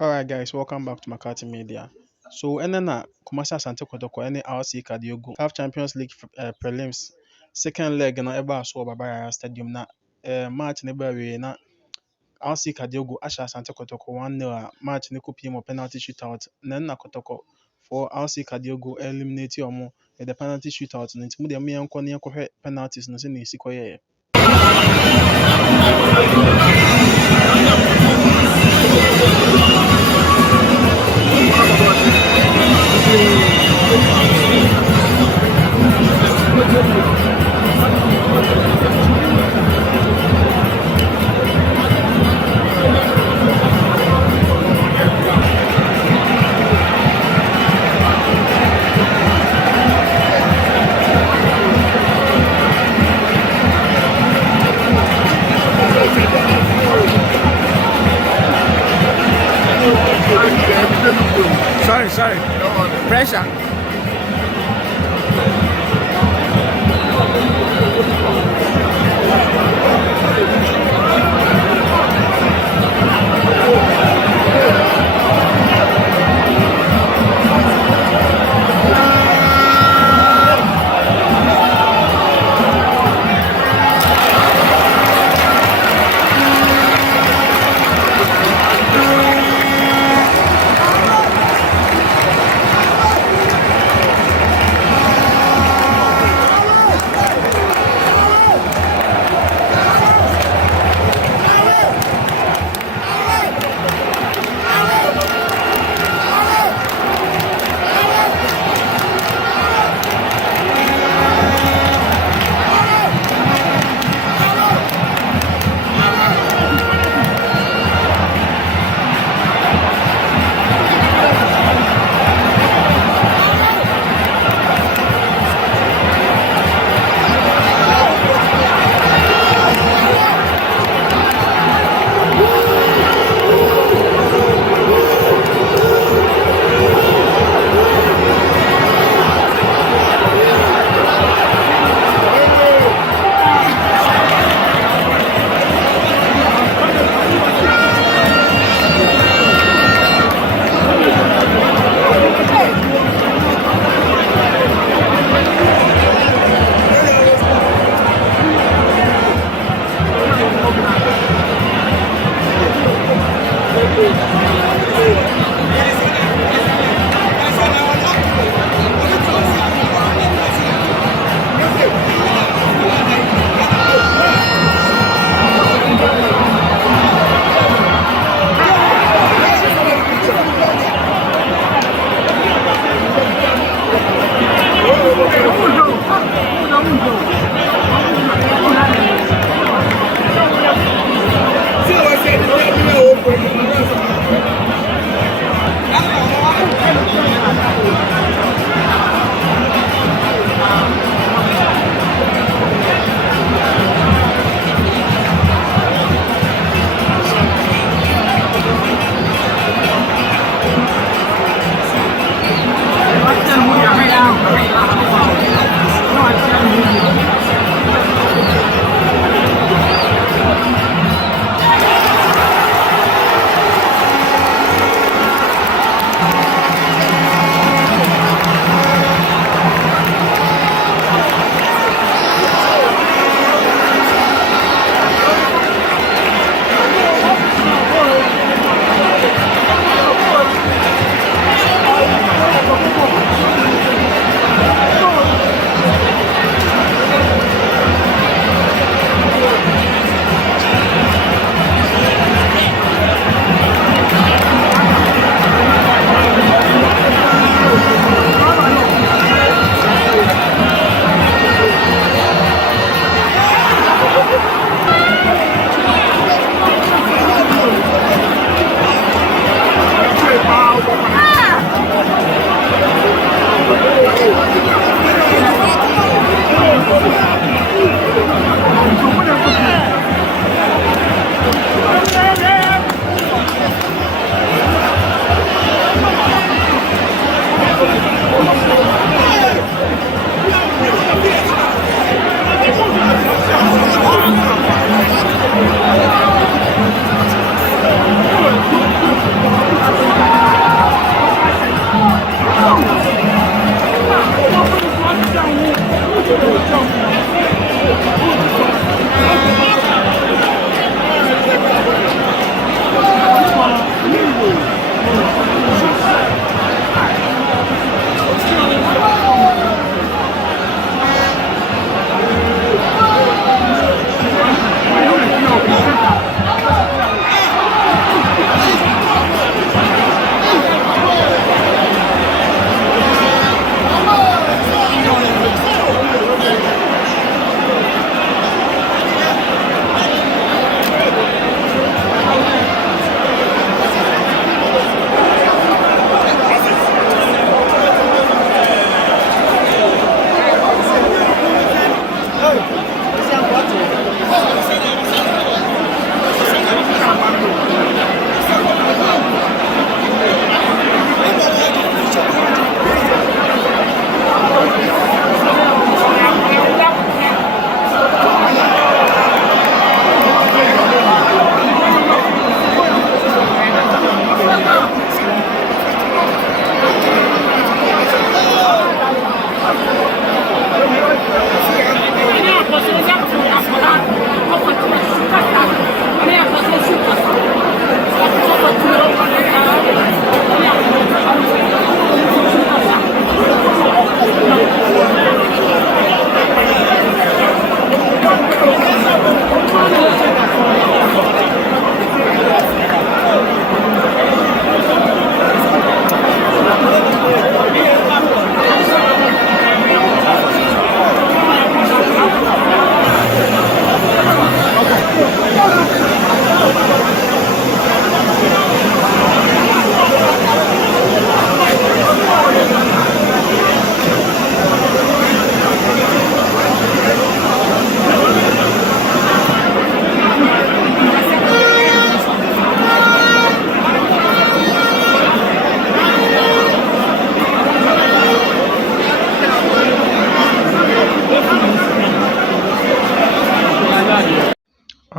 All right, guys, welcome back to Makati Media. So, and then Kumasi Asante Kotoko, any RC Kadiogo, CAF Champions League prelims, second leg, na eba so Babaya Stadium na match neba we na RC Kadiogo, Asha Asante Kotoko 1-0 match ne kupi mo penalty shootout, na Kotoko for RC Kadiogo eliminate omo the penalty shootout, na ntimu de me yanko ne yanko penalties no se ne sikoye. Sorry. Pressure.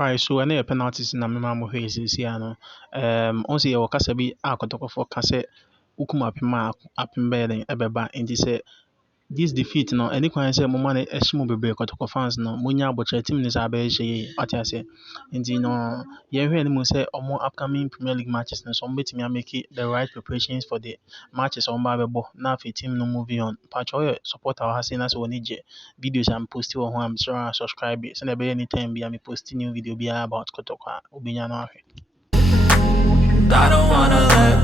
Alright, so ɛno yɛ penalties na mema mo hwɛ seesie ano. Ɔn sɛ yɛwɔ kasa bi a kɔtɔkɔfoɔ ka sɛ wokum apem a apem bɛyɛ den ɛbɛba. Nti sɛ this defeat no ɛne kwan sɛ moma no ɛhye mu bebree kɔtɔkɔ fans no monya abɔkyerɛ team ne sɛ abɛyɛ hyɛ yie ate ase. Nti no yɛhwɛ anim sɛ ɔmo upcoming Premier League matches no so ɔmo bɛtumi amake the right preparations for the matches a ɔmo ba bɛbɔ na afei team no moving on. Patro ɔyɛ supporter wɔ ha sei na sɛ w'ani gye videos a meposti wɔ ho a mesrɛ a subscribe sɛnea ɛbɛyɛ anytime bi a meposti new video biara about kɔtɔkɔ a wobɛnya no ahwɛ. I don't wanna let